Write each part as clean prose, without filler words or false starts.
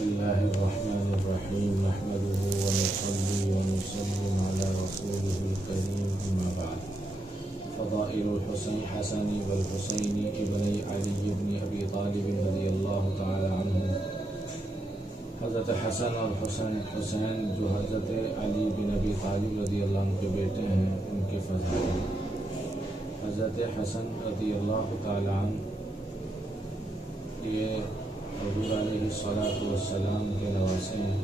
الله الرحمن الرحيم نحمده ونصلي ونسلم على رسوله الكريم أما بعد فضائل الحسين حسن والحسين ابني علي بن أبي طالب رضي الله تعالى عنهم. حضرت حسن اور حسین جو حضرت علی بن ابی طالب رضی اللہ عنہ کے بیٹے ہیں ان کے فضائل. حضرت حسن رضی اللہ تعالی عنہ یہ حضور علیہ السلام کے نواسے ہیں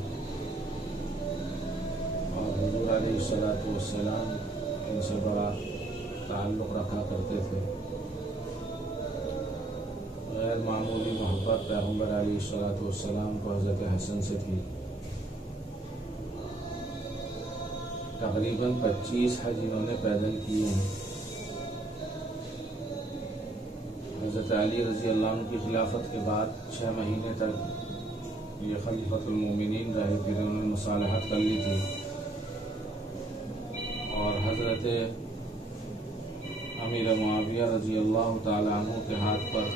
اور حضور علیہ السلام ان سے بڑا تعلق رکھا کرتے تھے. غیر معمولی محبت پیغمبر علیہ السلام کو حضرت حسن سے تھی. تقریباً 25 حج انہوں نے پیدل کیے ہیں. حضرت علی رضی اللہ عنہ کی خلافت کے بعد 6 مہینے تک یہ خلیفۃ المومنین رہے، پھر انہوں نے مصالحت کر لی تھی اور حضرت امیر معاویہ رضی اللہ تعالی عنہ کے ہاتھ پر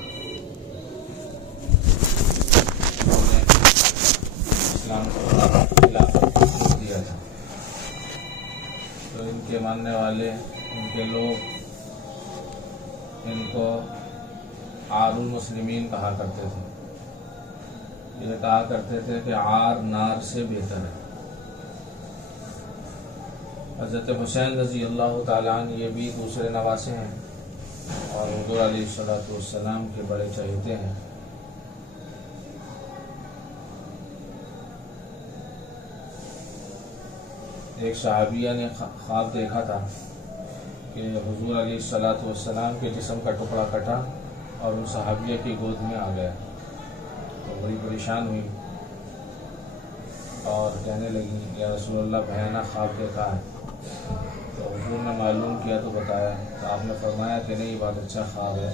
اسلام کو خلافت دیا تھا. تو ان کے ماننے والے، ان کے لوگ ان کو عار المسلمین کہا کرتے تھے. یہ کہا کرتے تھے کہ عار نار سے بہتر ہے. حضرت حسین رضی اللہ تعالیٰ عنہ یہ بھی دوسرے نواسے ہیں اور حضور علیہ السلام کے بڑے چہیتے ہیں. ایک صحابیہ نے خواب دیکھا تھا کہ حضور علیہ السلام کے جسم کا ٹکڑا کٹا اور ان صحابیہ کی گود میں آ گیا. تو بڑی پریشان ہوئی اور کہنے لگی یا رسول اللہ بھیانک خواب دیکھا ہے. تو حضور نے معلوم کیا تو بتایا. تو آپ نے فرمایا کہ نہیں، بہت اچھا خواب ہے.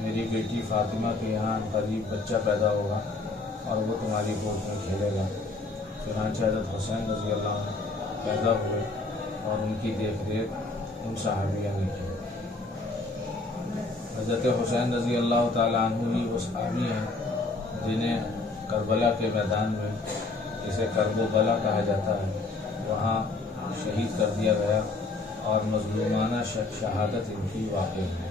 میری بیٹی فاطمہ کے یہاں قریب بچہ پیدا ہوگا اور وہ تمہاری گود میں کھیلے گا. چنانچہ حضرت حسین رضی اللہ عنہ پیدا ہوئے اور ان کی دیکھ ریکھ ان صحابیہ نے کی. حضرت حسین رضی اللہ تعالیٰ عنہ ہی وہ صحابی ہیں جنہیں کربلا کے میدان میں، جسے کرب و بلا کہا جاتا ہے، وہاں شہید کر دیا گیا اور مظلومانہ شہادت ان کی واقع ہے.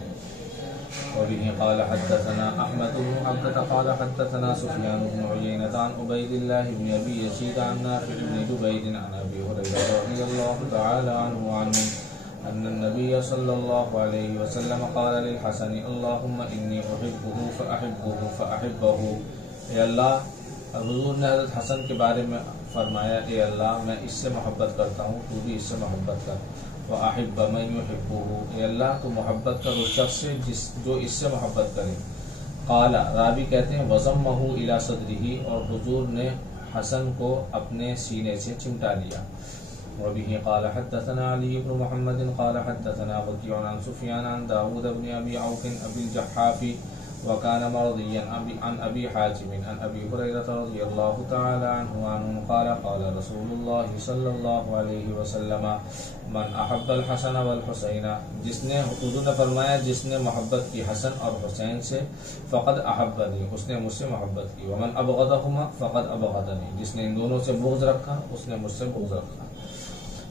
وبه قال حدثنا احمد بن عبدة قال حدثنا سفيان بن عيينة عن عبيد الله بن ابي يزيد عن نافع بن جبير عن ابي هريرة رضي الله تعالى عنه وعنهم ان النبي صلى الله عليه وسلم قال للحسن اللهم اني احبه فاحبه. اے اللہ، حضور نے حضرت حسن کے بارے میں فرمایا اے اللہ میں اس سے محبت کرتا ہوں، تو بھی اس سے محبت کر. وَأَحِبَّ مَن يُحِبُّهُ، اے اللہ تو محبت کر اس شخص سے جو اس سے محبت کرے. قال، راوی کہتے ہیں وَضَمَّهُ إِلَى صَدْرِهِ، اور حضور نے حسن کو اپنے سینے سے چمٹا لیا. وَبِهِ قال حدثنا علي بن محمد قال حدثنا وكيع عن سفيان عن داود بن أبي عوف أبي الجحاف وكان مرضيا عن أبي حاتم عن أبي هريرة رضي الله تعالى عنه قال قال رسول الله صلى الله عليه وسلم من أحب الحسن والحسين، جس نے، حضور نے فرمایا جس نے محبت کی حسن اور حسین سے فقد احبنی، اس نے مجھ سے محبت کی. ومن ابغضهما فقد ابغضنی، جس نے ان دونوں سے بغض رکھا اس نے مجھ سے بغض رکھا.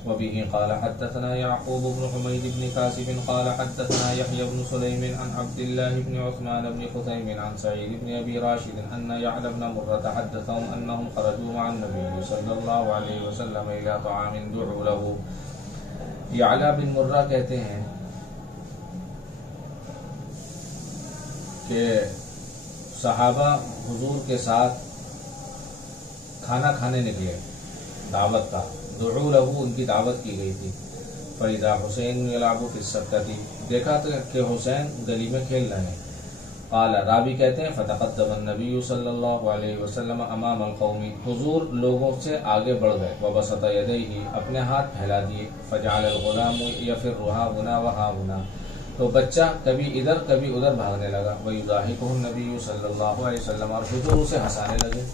وبه قال حدثنا يعقوب بن حميد بن كاسب قال حدثنا يحيى بن سليم عن عبد الله بن عثمان بن خثيم عن سعيد بن ابي راشد ان يعلى بن مرة حدثهم انهم خرجوا مع النبي صلى الله عليه وسلم الى طعام دعوا له. يعلى بن مرة کہتے ہیں کہ صحابہ حضور کے ساتھ کھانا کھانے نکلے، دعوت کا. دعو لہو، ان کی دعوت کی گئی تھی. فَإِذَا حسین يَلْعَبُ فِي السَّبْتَةِ، دیکھا کہ حسین گلی میں کھیل رہے ہیں. قال، راوی کہتے ہیں فَتَقَدَّمَ النَّبِيُّ صلی اللہ علیہ وسلم أَمَامَ الْقَوْمِ، حضور لوگوں سے آگے بڑھ گئے. وَبَسَطَ يَدَيْهِ، اپنے ہاتھ پھیلا دیے. فَجَعَلَ الْغُلَامُ يَفِرُّ هَا هُنَا وَهَا هُنَا، تو بچہ کبھی ادھر کبھی ادھر بھاگنے لگا. وَيُضَاحِكُهُ النَّبِيُّ صلی اللہ علیہ وسلم، اور حضور اسے ہنسانے لگے.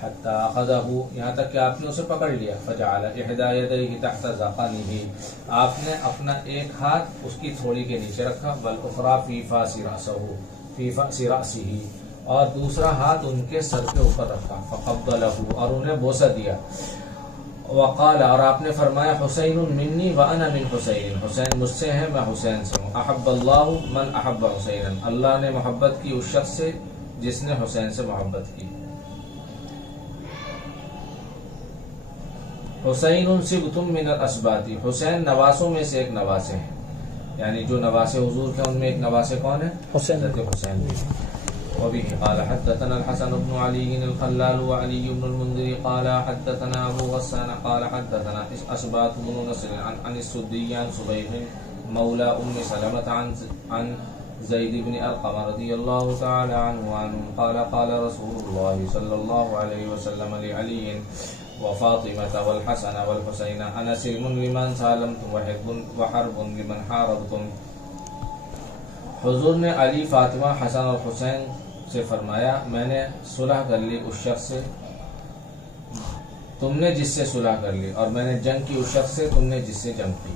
حتی اخذہ، یہاں تک کہ آپ نے اسے پکڑ لیا. فجعل احدى يديه تحت ذقنه، آپ نے اپنا ایک ہاتھ اس کی تھوڑی کے نیچے رکھا. والاخرى في فاس رأسه، اور دوسرا ہاتھ ان کے سر کے اوپر رکھا، فقبلہ، اور انہیں بوسہ دیا، وقال، اور آپ نے فرمایا حسین منی وانا من حسین، حسین مجھ سے ہے، میں حسین سے ہوں، احب اللہ من احب حسین، اللہ نے محبت کی اس شخص سے جس نے حسین سے محبت کی۔ حسین سبت من الاسباط، حسین نواسوں میں سے ایک نواسے ہیں، یعنی جو نواسے حضور کے ان میں ایک نواسے کون ہے؟ حضرت حسین۔ وبه قال حدثنا الحسن بن علي الخلال وعلي بن المنذر قال حدثنا ابو غسان قال حدثنا اسباط بن نصر عن السدي عن صبيح مولى ام سلمة عن زيد بن ارقم رضي الله تعالى عنه قال قال رسول الله صلى الله عليه وسلم لعلي وفاطمة والحسن والحسين انا سلم لمن سالمتم وحرب لمن حاربتم۔ حضور نے علی، فاطمہ، حسن اور حسین سے فرمایا میں نے صلح کر لی اس شخص سے تم نے جس سے صلح کر لی، اور میں نے جنگ کی اس شخص سے تم نے جس سے جنگ کی۔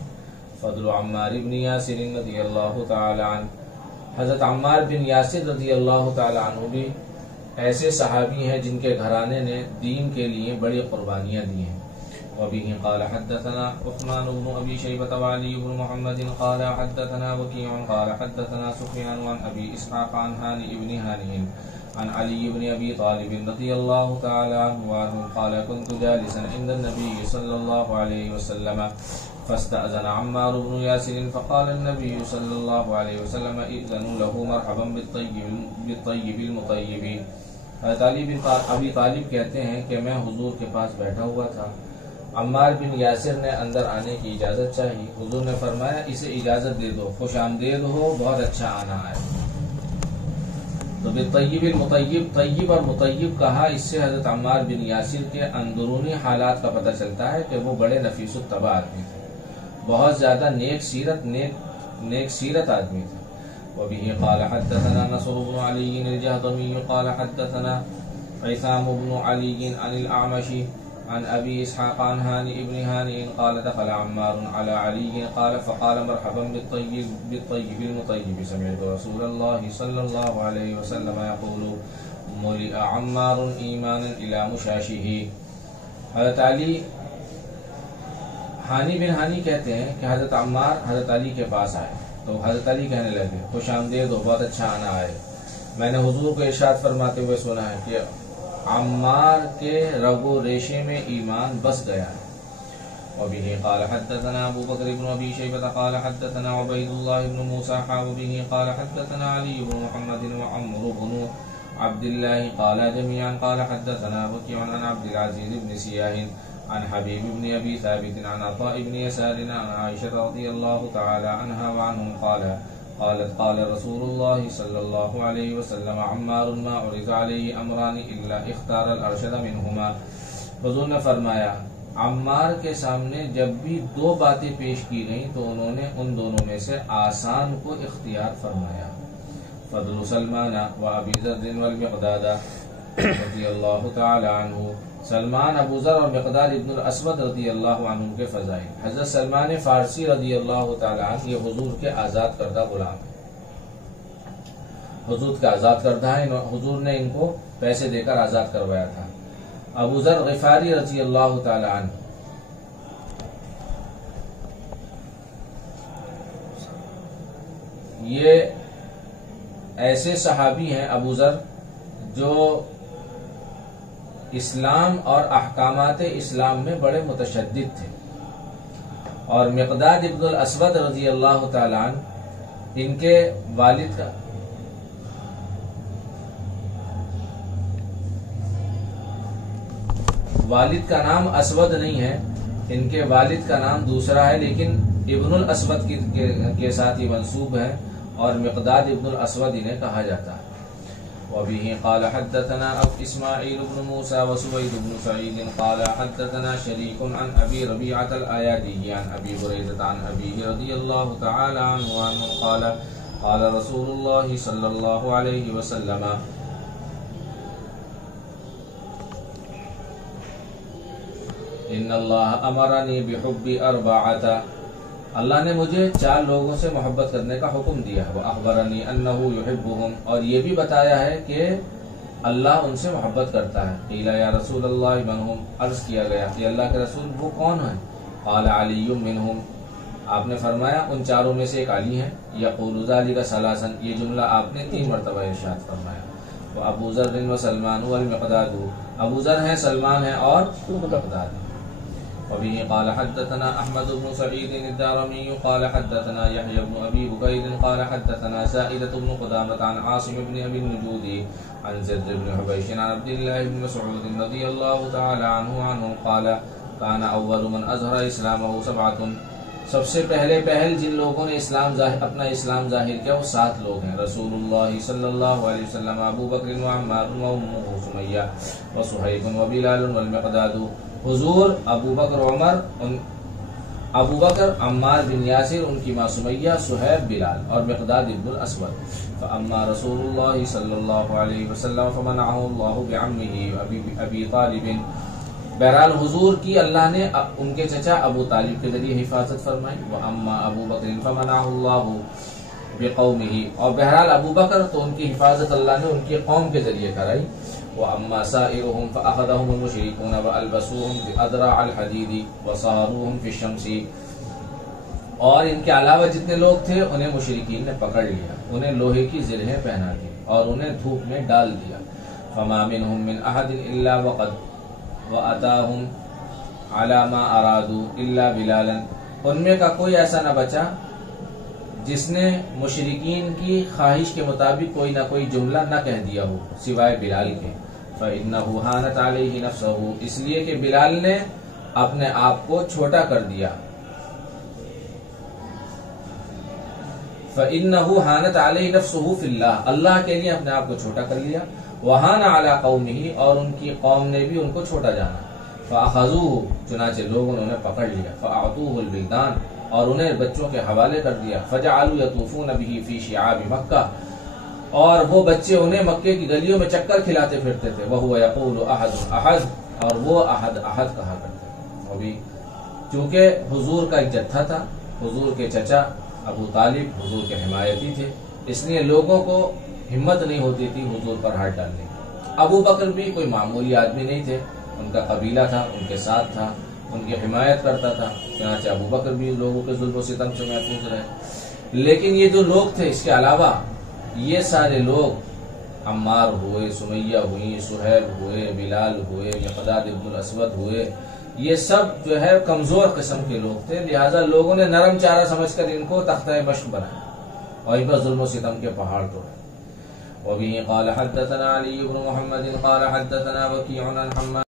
فضل عمار بن یاسر رضی اللہ تعالی عنہ، حضرت عمار بن یاسر رضی اللہ تعالی عنہ بھی ایسے صحابی ہیں جن کے گھرانے نے دین کے لیے بڑی قربانیاں دی ہیں۔ وبه قال حدثنا عثمان بن ابي شيبة وعلي بن محمد قال حدثنا وكيع قال حدثنا سفيان عن ابي اسحاق عن هانئ بن هانئ عن علي بن ابي طالب رضي الله تعالى عنه قال كنت جالسا عند النبي صلى الله عليه وسلم فاستأذن عمار بن ياسر فقال النبي صلى الله عليه وسلم ائذنوا له مرحبا بالطيب المطيب۔ حضرت علی بن ابی طالب کہتے ہیں کہ میں حضور کے پاس بیٹھا ہوا تھا، عمار بن یاسر نے اندر آنے کی اجازت چاہی، حضور نے فرمایا اسے اجازت دے دو، خوش آمدید ہو، بہت اچھا آنا ہے۔ تو بالطیب المطیب، طیب اور مطیب کہا، اس سے حضرت عمار بن یاسر کے اندرونی حالات کا پتہ چلتا ہے کہ وہ بڑے نفیس الطبع آدمی تھے، بہت زیادہ نیک سیرت آدمی تھے۔ وبه قال حدثنا نصر بن علي الجهضمي قال حدثنا عثام بن علي عن الأعمش عن أبي إسحاق عن هانئ بن هانئ قال دخل عمار على علي قال فقال مرحبا بالطيب المطيب سمعت رسول الله صلى الله عليه وسلم يقول ملئ عمار إيمانا إلى مشاشه۔ حضرت علی، ہانی بن ہانی کہتے ہیں کہ حضرت عمار حضرت علی کے پاس آئے تو حضرت علی کہنے لگے خوش آمدید ہو، بہت اچھا آنا ہے۔ میں نے حضور کو ارشاد فرماتے ہوئے سنا ہے کہ عمار کے رگ و ریشے میں ایمان بس گیا ہے۔ وبه قال حدثنا ابو بکر بن ابی شیبہ قال حدثنا عبید اللہ بن موسیٰ وبه قال حدثنا علی بن محمد وعمر بن عبد الله قال جميعا قال حدثنا وكيع عن عبد العزيز بن سياح عن حبيب بن ابي ثابت عن عطاء بن يسار عن عائشة رضي الله تعالى عنها وعنهم قالت قال رسول الله صلى الله عليه وسلم عمار ما عرض عليه امران الا اختار الارشد منهما۔ حضور نے فرمایا عمار کے سامنے جب بھی دو باتیں پیش کی گئیں تو انہوں نے ان دونوں میں سے آسان کو اختیار فرمایا۔ فضل سلمان و ابی ذر والمقداد رضی اللہ تعالی عنہ، سلمان، ابو ذر اور مقداد ابن الاسود رضی اللہ عنہ کے فضائل۔ حضرت سلمان فارسی رضی اللہ تعالی عنہ یہ حضور کے آزاد کردہ غلام ہیں، حضور کے آزاد کردہ ہیں، حضور نے ان کو پیسے دے کر آزاد کروایا تھا۔ ابو ذر غفاری رضی اللہ تعالی عنہ یہ ایسے صحابی ہیں، ابو ذر، جو اسلام اور احکامات اسلام میں بڑے متشدد تھے، اور مقداد ابن الاسود رضی اللہ تعالی عنہ ان کے والد کا نام اسود نہیں ہے، ان کے والد کا نام دوسرا ہے، لیکن ابن الاسود کے ساتھ ہی منسوب ہے، اور مقداد ابن الاسود انہیں کہا جاتا ہے۔ وبه قال حدثنا اسماعيل بن موسى وسويد بن سعيد قال حدثنا شريك عن ابي ربيعة الايادي عن ابي هريرة عن ابيه رضي الله تعالى عنه قال قال رسول الله صلى الله عليه وسلم ان الله امرني بحب اربعة، اللہ نے مجھے 4 لوگوں سے محبت کرنے کا حکم دیا، وَأَخْبَرَنِي أَنَّهُ يُحِبُّهُمْ، اور یہ بھی بتایا ہے کہ اللہ ان سے محبت کرتا ہے۔ قیل یا رسول اللہ من ہم، عرض کیا گیا کہ اللہ کے رسول وہ کون ہیں؟ قال علی منہم، آپ نے فرمایا ان چاروں میں سے ایک علی ہیں۔ یقول ذلک ثلاثا، یہ جملہ آپ نے 3 مرتبہ ارشاد فرمایا۔ وہ ابو ذر و سلمان والمقداد، ابو ذر ہیں، سلمان ہیں اور مقداد۔ وبه قال حدثنا احمد بن سعيد الدارمي قال حدثنا يحيى بن ابي بكير قال حدثنا زائدة بن قدامة عن عاصم بن ابي النجود عن زيد بن حبيش عن عبد الله بن مسعود رضي الله تعالى عنه قال كان اول من اظهر اسلامه 7، سب سے پہل جن لوگوں نے اپنا اسلام ظاہر کیا وہ 7 لوگ ہیں۔ رسول اللہ صلی اللہ علیہ وسلم، ابو بکر وعمار وامہ سمیہ وصہیب وبلال والمقداد، حضور ابو بکر عمار بن یاسر، ان کی ماں سمیہ، صہیب، بلال اور مقداد ابن الاسود۔ فاما رسول اللہ صلی اللہ علیہ وسلم فمنعہ اللہ بعمہ ابی طالب، بہرحال حضور کی اللہ نے ان کے چچا ابو طالب کے ذریعے حفاظت فرمائی۔ واما ابو بکر فمنعہ اللہ بقومہ، اور بہرحال ابو بکر تو ان کی حفاظت اللہ نے ان کی قوم کے ذریعے کرائی۔ وَأَمَّا سَائِرُهُمْ فَأَخَذَهُمُ الْمُشْرِكُونَ وَأَلْبَسُوهُمْ بِأَدْرَعِ الْحَدِيدِ وَصَارُوهُمْ فِي الشَّمْسِ، اور ان کے علاوہ جتنے لوگ تھے انہیں مشرکین نے پکڑ لیا، انہیں لوہے کی زرہیں پہنا دی اور انہیں دھوپ میں ڈال دیا۔ فَمَا مِنْهُمْ مِنْ أَحَدٍ إِلَّا وَقَدْ وَأَتَاهُمْ عَلَى مَا أَرَادُوا إِلَّا بِلَالًا، ان میں کا کوئی ایسا نہ بچا جس نے مشرکین کی خواہش کے مطابق کوئی نہ کوئی جملہ نہ کہہ دیا ہو سوائے بلال کے۔ فَإِنَّهُ هَانَتْ عَلَيْهِ نَفْسُهُ، اس لیے کہ بلال نے اپنے آپ کو چھوٹا کر دیا۔ فَإِنَّهُ هَانَتْ عَلَيْهِ نَفْسُهُ فِي اللَّهِ، اللہ کے لیے اپنے آپ کو چھوٹا کر لیا۔ وَهَانَ عَلَى قَوْمِهِ، اور ان کی قوم نے بھی ان کو چھوٹا جانا۔ فَأَخَذُوهُ، چنانچہ لوگوں نے انہیں پکڑ لیا۔ فَأَعْطُوهُ الْبِلْدَانَ، اور انہیں بچوں کے حوالے کر دیا۔ فَجَعَلُوا يَطُوفُونَ بِهِ فِي شِعَابِ مَكَّةَ، اور وہ بچے انہیں مکے کی گلیوں میں چکر کھلاتے پھرتے تھے۔ وَهُوَ يَقُولُ أَحَدٌ أَحَدٌ، اور وہ احد احد کہا کرتے تھے۔ ابھی چونکہ حضور کا ایک جتھا تھا، حضور کے چچا ابو طالب حضور کے حمایتی تھے، اس لیے لوگوں کو ہمت نہیں ہوتی تھی حضور پر ہاتھ ڈالنے کی۔ ابو بکر بھی کوئی معمولی آدمی نہیں تھے، ان کا قبیلہ تھا، ان کے ساتھ تھا، ان کی حمایت کرتا تھا، چنانچہ ابو بکر بھی لوگوں کے ظلم و ستم سے محفوظ رہے۔ لیکن یہ جو لوگ تھے اس کے علاوہ یہ سارے لوگ، عمار ہوئے، سمیہ ہوئی، صہیب ہوئے، بلال ہوئے، مقداد ابن الاسود ہوئے، یہ سب جو ہے کمزور قسم کے لوگ تھے، لہٰذا لوگوں نے نرم چارہ سمجھ کر ان کو تختہ مشق بنایا اور ان پر ظلم و ستم کے پہاڑ توڑے۔ وبه قال حدثنا علي بن محمد قال حدثنا وكيع عن حماد